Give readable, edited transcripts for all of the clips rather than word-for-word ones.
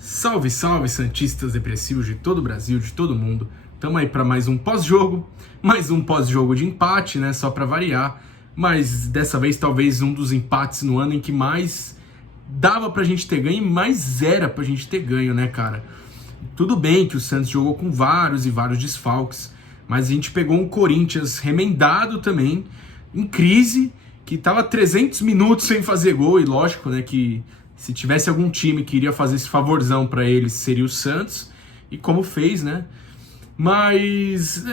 Salve, salve, santistas depressivos de todo o Brasil, de todo mundo. Tamo aí para mais um pós-jogo de empate, né, só para variar, mas dessa vez talvez um dos empates no ano em que mais dava pra gente ter ganho e mais era pra gente ter ganho, né, cara? Tudo bem que o Santos jogou com vários e vários desfalques, mas a gente pegou um Corinthians remendado também, em crise, que tava 300 minutos sem fazer gol, e lógico, né, que se tivesse algum time que iria fazer esse favorzão pra eles, seria o Santos, e como fez, né? Mas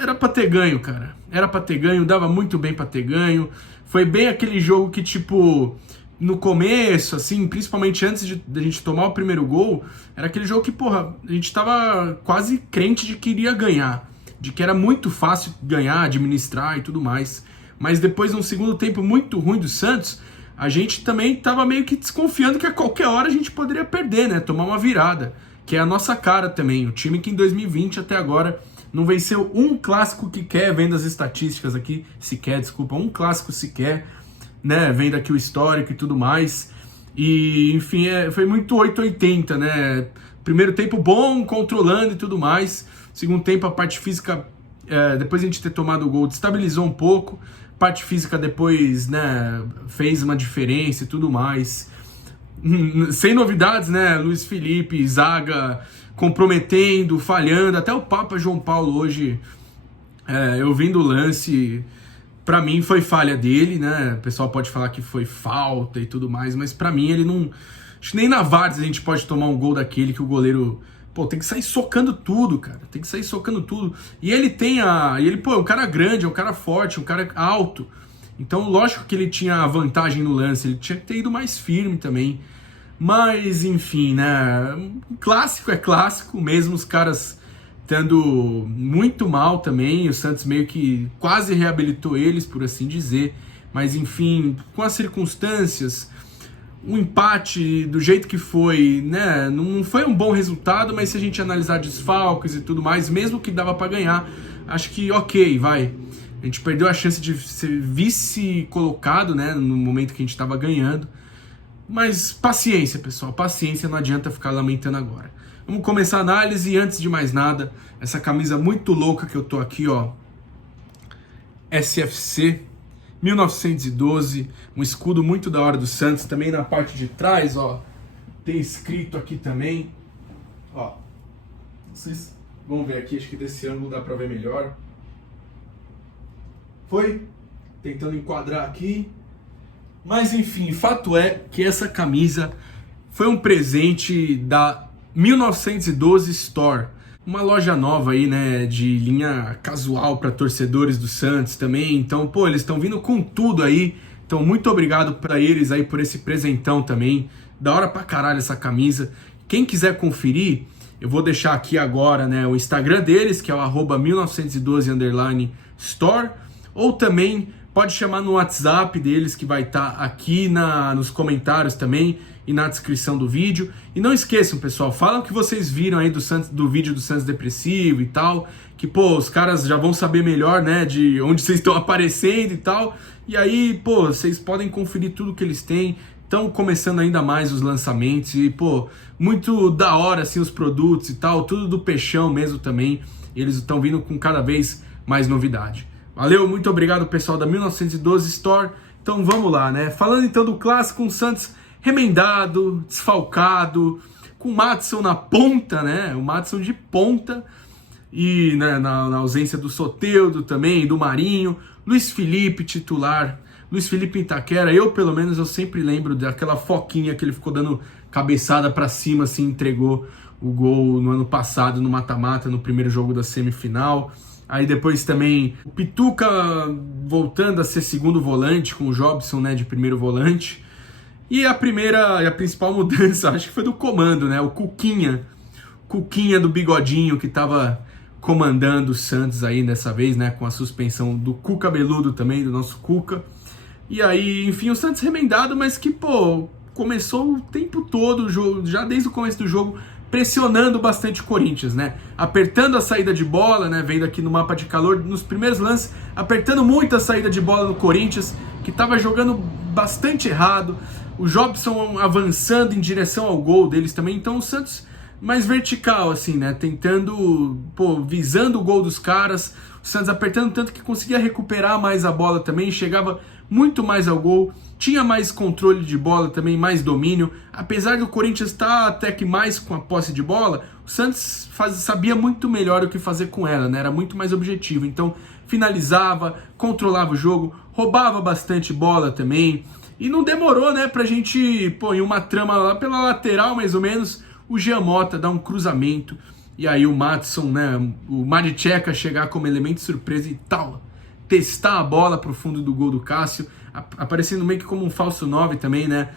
era pra ter ganho, cara. Era pra ter ganho, dava muito bem pra ter ganho. Foi bem aquele jogo que, tipo, no começo, assim, principalmente antes de a gente tomar o primeiro gol, era aquele jogo que, porra, a gente tava quase crente de que iria ganhar, de que era muito fácil ganhar, administrar e tudo mais. Mas depois, num segundo tempo muito ruim do Santos, a gente também tava meio que desconfiando que a qualquer hora a gente poderia perder, né? Tomar uma virada, que é a nossa cara também. O time que em 2020 até agora não venceu um clássico sequer, vendo as estatísticas aqui, um clássico sequer, né? Vendo aqui o histórico e tudo mais. E, enfim, foi muito 880, né? Primeiro tempo bom, controlando e tudo mais. Segundo tempo, a parte física, depois de a gente ter tomado o gol, destabilizou um pouco. Parte física depois, né, fez uma diferença e tudo mais. Sem novidades, né? Luiz Felipe, zaga comprometendo, falhando. Até o Papa João Paulo hoje, eu vendo o lance, pra mim foi falha dele, né? O pessoal pode falar que foi falta e tudo mais, mas pra mim ele não... Acho que nem na Várzea a gente pode tomar um gol daquele que o goleiro... Pô, tem que sair socando tudo, cara. Tem que sair socando tudo. E ele pô, é um cara grande, é um cara forte, um cara alto. Então, lógico que ele tinha a vantagem no lance. Ele tinha que ter ido mais firme também. Mas, enfim, né? Clássico é clássico, mesmo os caras estando muito mal também. O Santos meio que quase reabilitou eles, por assim dizer. Mas, enfim, com as circunstâncias... Um empate do jeito que foi, né, não foi um bom resultado, mas se a gente analisar desfalques e tudo mais, mesmo que dava pra ganhar, acho que ok, vai. A gente perdeu a chance de ser vice-colocado, né, no momento que a gente tava ganhando. Mas paciência, pessoal, paciência, não adianta ficar lamentando agora. Vamos começar a análise e antes de mais nada, essa camisa muito louca que eu tô aqui, ó, SFC 1912, um escudo muito da hora do Santos, também na parte de trás, ó, tem escrito aqui também, ó, vocês vão ver aqui, acho que desse ângulo dá pra ver melhor, tentando enquadrar aqui, mas enfim, fato é que essa camisa foi um presente da 1912 Store, uma loja nova aí, né, de linha casual para torcedores do Santos também. Então, pô, eles estão vindo com tudo aí. Então, muito obrigado para eles aí por esse presentão também. Da hora pra caralho essa camisa. Quem quiser conferir, eu vou deixar aqui agora, né, o Instagram deles, que é o @1912_store, ou também pode chamar no WhatsApp deles, que vai estar aqui nos comentários também e na descrição do vídeo. E não esqueçam, pessoal, falam que vocês viram aí do vídeo do Santos Depressivo e tal, que, pô, os caras já vão saber melhor, né, de onde vocês estão aparecendo e tal. E aí, pô, vocês podem conferir tudo que eles têm. Estão começando ainda mais os lançamentos e, pô, muito da hora, assim, os produtos e tal, tudo do peixão mesmo também. E eles estão vindo com cada vez mais novidade. Valeu, muito obrigado, pessoal da 1912 Store. Então vamos lá, né? Falando então do clássico, um Santos remendado, desfalcado, com o Madison na ponta, né? O Madison de ponta. E né, na ausência do Soteldo também, do Marinho. Luiz Felipe titular. Luiz Felipe Itaquera, pelo menos eu sempre lembro daquela foquinha que ele ficou dando cabeçada pra cima, assim, entregou o gol no ano passado no mata-mata, no primeiro jogo da semifinal. Aí depois também o Pituca voltando a ser segundo volante, com o Jobson, né, de primeiro volante. E a principal mudança, acho que foi do comando, né, o Cuquinha do bigodinho, que tava comandando o Santos aí dessa vez, né, com a suspensão do Cuca Beludo também, do nosso Cuca. E aí, enfim, o Santos remendado, mas que, pô, começou o tempo todo, já desde o começo do jogo, pressionando bastante o Corinthians, né? Apertando a saída de bola, né? Vendo aqui no mapa de calor, nos primeiros lances, apertando muito a saída de bola do Corinthians, que estava jogando bastante errado. o Jobson avançando em direção ao gol deles também. Então o Santos mais vertical, assim, né? Tentando, visando o gol dos caras. O Santos apertando tanto que conseguia recuperar mais a bola também, chegava muito mais ao gol, tinha mais controle de bola também, mais domínio. Apesar do Corinthians estar até que mais com a posse de bola, o Santos sabia muito melhor o que fazer com ela, né? Era muito mais objetivo. Então finalizava, controlava o jogo, roubava bastante bola também. E não demorou, né, pra gente, em uma trama lá pela lateral, mais ou menos, o Jean Mota dá um cruzamento. E aí o Maddison, né, o Maricheca chegar como elemento surpresa e tal, testar a bola pro fundo do gol do Cássio, aparecendo meio que como um falso 9 também, né,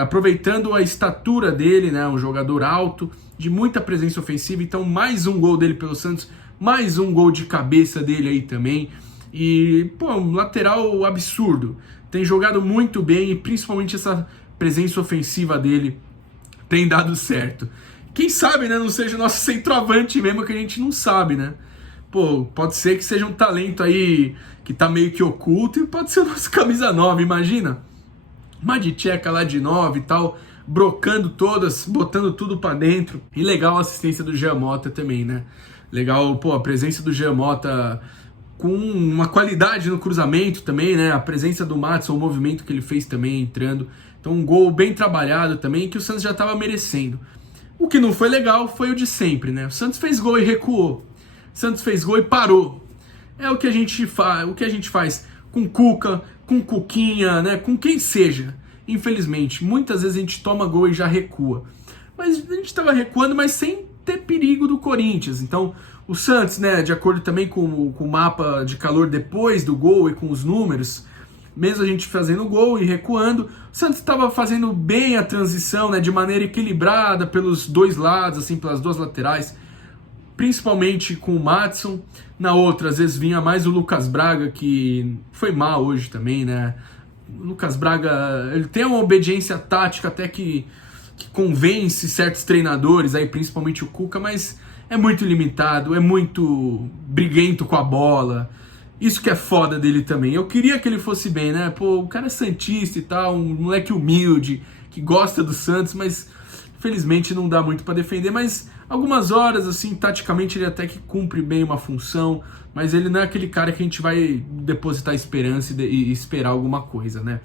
aproveitando a estatura dele, né, um jogador alto, de muita presença ofensiva. Então mais um gol dele pelo Santos, mais um gol de cabeça dele aí também. E, um lateral absurdo, tem jogado muito bem e principalmente essa presença ofensiva dele tem dado certo. Quem sabe, né, não seja o nosso centroavante mesmo, que a gente não sabe, né? Pode ser que seja um talento aí que tá meio que oculto e pode ser o nosso camisa 9, imagina? Maricheca lá de 9 e tal, brocando todas, botando tudo pra dentro. E legal a assistência do Jean Mota também, né? Legal, a presença do Jean Mota com uma qualidade no cruzamento também, né? A presença do Maddison, o movimento que ele fez também entrando. Então um gol bem trabalhado também, que o Santos já estava merecendo. O que não foi legal foi o de sempre, né? O Santos fez gol e recuou. O Santos fez gol e parou. É o que a gente faz com Cuca, com Cuquinha, né? Com quem seja. Infelizmente, muitas vezes a gente toma gol e já recua. Mas a gente estava recuando, mas sem ter perigo do Corinthians. Então, o Santos, né, de acordo também com o mapa de calor depois do gol e com os números, mesmo a gente fazendo gol e recuando, o Santos estava fazendo bem a transição, né, de maneira equilibrada pelos dois lados, assim, pelas duas laterais, principalmente com o Maddison. Na outra, às vezes vinha mais o Lucas Braga, que foi mal hoje também, né? O Lucas Braga, ele tem uma obediência tática até que convence certos treinadores, aí principalmente o Cuca, mas é muito limitado, é muito briguento com a bola. Isso que é foda dele também. Eu queria que ele fosse bem, né? O cara é santista e tal, um moleque humilde, que gosta do Santos, mas infelizmente não dá muito pra defender. Mas algumas horas, assim, taticamente ele até que cumpre bem uma função, mas ele não é aquele cara que a gente vai depositar esperança e esperar alguma coisa, né?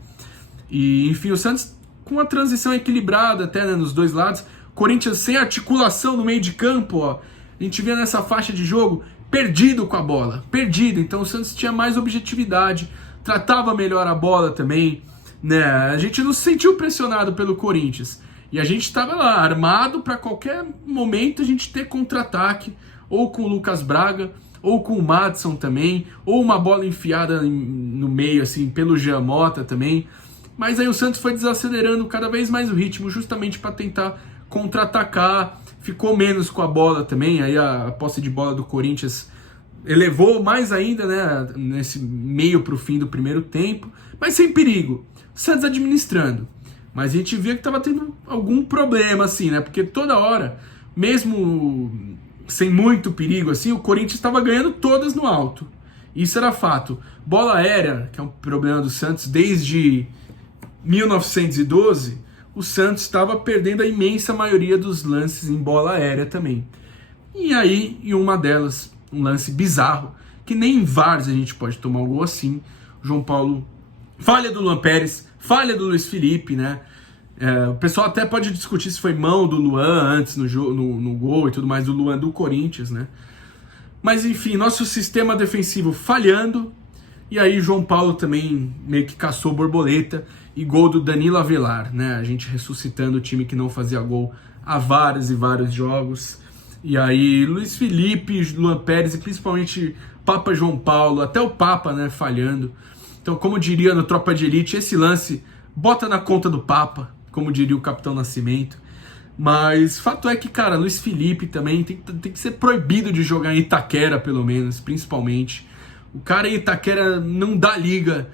E, enfim, o Santos com uma transição equilibrada até, né, nos dois lados. Corinthians sem articulação no meio de campo, ó. A gente via nessa faixa de jogo perdido com a bola, perdido. Então o Santos tinha mais objetividade, tratava melhor a bola também, né? A gente não se sentiu pressionado pelo Corinthians. E a gente estava lá, armado para qualquer momento a gente ter contra-ataque, ou com o Lucas Braga, ou com o Maddison também, ou uma bola enfiada no meio, assim, pelo Jean Mota também. Mas aí o Santos foi desacelerando cada vez mais o ritmo, justamente para tentar contra-atacar, ficou menos com a bola também, aí a posse de bola do Corinthians elevou mais ainda, né, nesse meio para o fim do primeiro tempo, mas sem perigo, Santos administrando. Mas a gente via que estava tendo algum problema, assim, né, porque toda hora, mesmo sem muito perigo, assim, o Corinthians estava ganhando todas no alto. Isso era fato. Bola aérea, que é um problema do Santos desde 1912, o Santos estava perdendo a imensa maioria dos lances em bola aérea também. E aí, em uma delas, um lance bizarro, que nem em vários a gente pode tomar um gol assim. O João Paulo, falha do Luan Pérez, falha do Luiz Felipe, né? O pessoal até pode discutir se foi mão do Luan antes no gol e tudo mais, do Luan do Corinthians, né? Mas enfim, nosso sistema defensivo falhando, e aí João Paulo também meio que caçou borboleta, e gol do Danilo Avelar, né? A gente ressuscitando o time que não fazia gol há vários e vários jogos. E aí Luiz Felipe, Luan Pérez e principalmente Papa João Paulo, até o Papa, né, falhando. Então, como diria no Tropa de Elite, esse lance bota na conta do Papa, como diria o Capitão Nascimento. Mas fato é que, cara, Luiz Felipe também tem que ser proibido de jogar em Itaquera, pelo menos, principalmente. O cara em Itaquera não dá liga,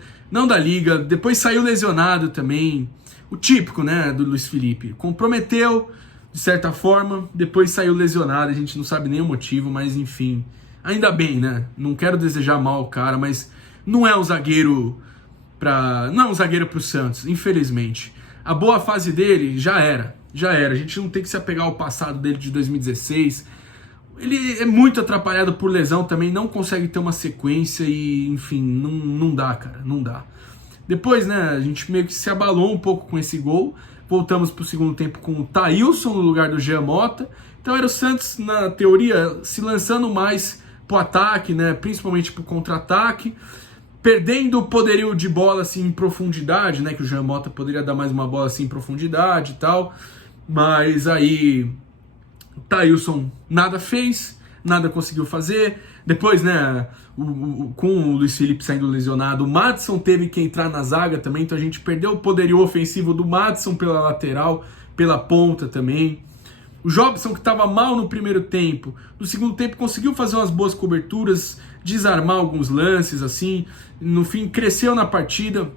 depois saiu lesionado também. O típico, né, do Luiz Felipe. Comprometeu, de certa forma, depois saiu lesionado, a gente não sabe nem o motivo, mas enfim. Ainda bem, né? Não quero desejar mal ao cara, mas não é um zagueiro pro Santos, infelizmente. a boa fase dele já era. A gente não tem que se apegar ao passado dele de 2016. Ele é muito atrapalhado por lesão também, não consegue ter uma sequência e, enfim, não dá, cara, não dá. Depois, né, a gente meio que se abalou um pouco com esse gol. Voltamos pro segundo tempo com o Thailson no lugar do Jean Mota. Então era o Santos, na teoria, se lançando mais pro ataque, né, principalmente pro contra-ataque, perdendo o poderio de bola assim em profundidade, né, que o Jean Mota poderia dar mais uma bola assim em profundidade e tal. Mas aí o Thailson nada fez, nada conseguiu fazer. Depois, né, com o Luiz Felipe saindo lesionado, o Maddison teve que entrar na zaga também, então a gente perdeu o poderio ofensivo do Maddison pela lateral, pela ponta também. O Jobson, que estava mal no primeiro tempo, no segundo tempo conseguiu fazer umas boas coberturas, desarmar alguns lances, assim, no fim cresceu na partida.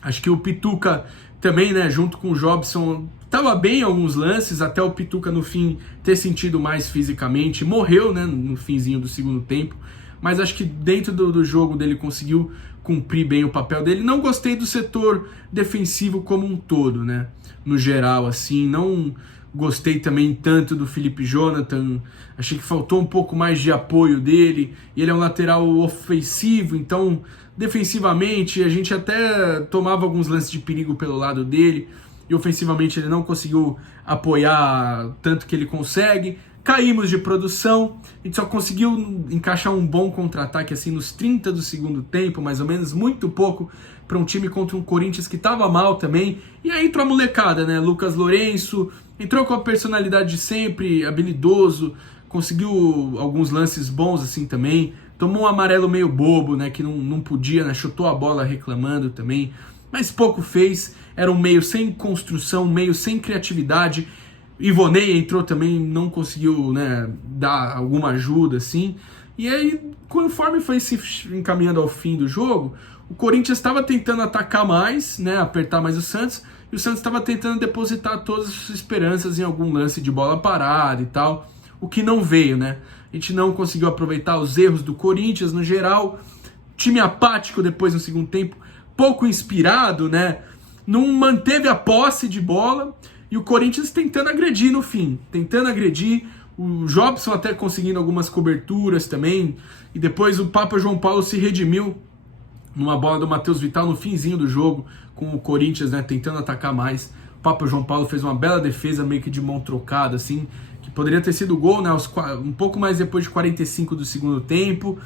Acho que o Pituca também, né, junto com o Jobson, estava bem em alguns lances, até o Pituca no fim ter sentido mais fisicamente, morreu, né, no finzinho do segundo tempo, mas acho que dentro do jogo dele conseguiu cumprir bem o papel dele. Não gostei do setor defensivo como um todo, né, no geral, assim, não gostei também tanto do Felipe Jonathan, achei que faltou um pouco mais de apoio dele, e ele é um lateral ofensivo, então defensivamente a gente até tomava alguns lances de perigo pelo lado dele, e ofensivamente ele não conseguiu apoiar tanto que ele consegue. Caímos de produção, a gente só conseguiu encaixar um bom contra-ataque assim nos 30 do segundo tempo, mais ou menos, muito pouco para um time contra um Corinthians que estava mal também. E aí entrou a molecada, né? Lucas Lourenço entrou com a personalidade de sempre, habilidoso, conseguiu alguns lances bons assim também. Tomou um amarelo meio bobo, né? Que não podia, né? Chutou a bola reclamando também, mas pouco fez. Era um meio sem construção, um meio sem criatividade. Ivonei entrou também, não conseguiu, né, dar alguma ajuda, assim. E aí, conforme foi se encaminhando ao fim do jogo, o Corinthians estava tentando atacar mais, né, apertar mais o Santos, e o Santos estava tentando depositar todas as suas esperanças em algum lance de bola parada e tal, o que não veio, né. A gente não conseguiu aproveitar os erros do Corinthians no geral, time apático depois no segundo tempo, pouco inspirado, né, não manteve a posse de bola. E o Corinthians tentando agredir no fim, tentando agredir, o Jobson até conseguindo algumas coberturas também, e depois o Papa João Paulo se redimiu numa bola do Matheus Vital no finzinho do jogo, com o Corinthians, né, tentando atacar mais. O Papa João Paulo fez uma bela defesa, meio que de mão trocada, assim, que poderia ter sido gol, né, um pouco mais depois de 45 do segundo tempo.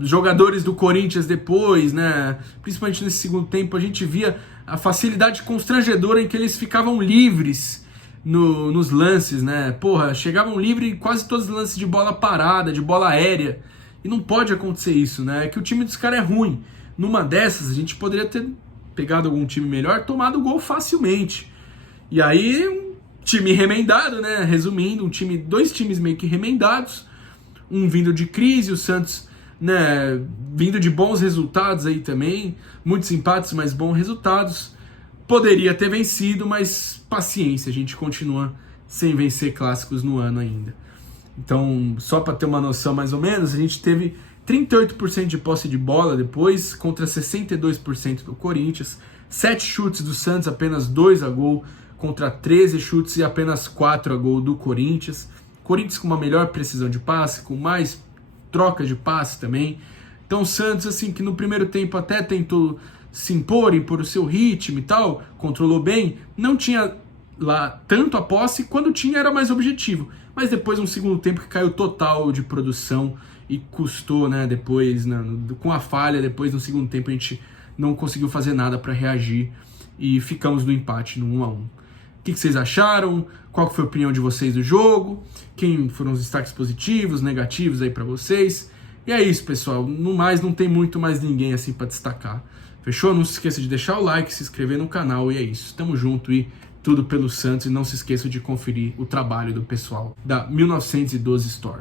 Jogadores do Corinthians depois, né, principalmente nesse segundo tempo, a gente via a facilidade constrangedora em que eles ficavam livres nos lances, né? Porra, chegavam livres em quase todos os lances de bola parada, de bola aérea. E não pode acontecer isso, né? É que o time dos caras é ruim. Numa dessas, a gente poderia ter pegado algum time melhor, tomado o gol facilmente. E aí, um time remendado, né? Resumindo, dois times meio que remendados. Um vindo de crise, o Santos, né, vindo de bons resultados aí também, muitos empates, mas bons resultados. Poderia ter vencido, mas paciência, a gente continua sem vencer clássicos no ano ainda. Então, só para ter uma noção mais ou menos, a gente teve 38% de posse de bola depois, contra 62% do Corinthians, 7 chutes do Santos, apenas 2 a gol, contra 13 chutes e apenas 4 a gol do Corinthians. Corinthians com uma melhor precisão de passe, com mais troca de passe também. Então o Santos, assim, que no primeiro tempo até tentou se impor o seu ritmo e tal, controlou bem, não tinha lá tanto a posse, quando tinha era mais objetivo, mas depois um segundo tempo que caiu total de produção e custou, né, depois, com a falha, depois no segundo tempo a gente não conseguiu fazer nada para reagir e ficamos no empate no 1-1. O que vocês acharam? Qual foi a opinião de vocês do jogo? Quem foram os destaques positivos, negativos aí pra vocês? E é isso, pessoal. No mais, não tem muito mais ninguém assim pra destacar. Fechou? Não se esqueça de deixar o like, se inscrever no canal e é isso. Tamo junto e tudo pelo Santos. E não se esqueça de conferir o trabalho do pessoal da 1912 Store.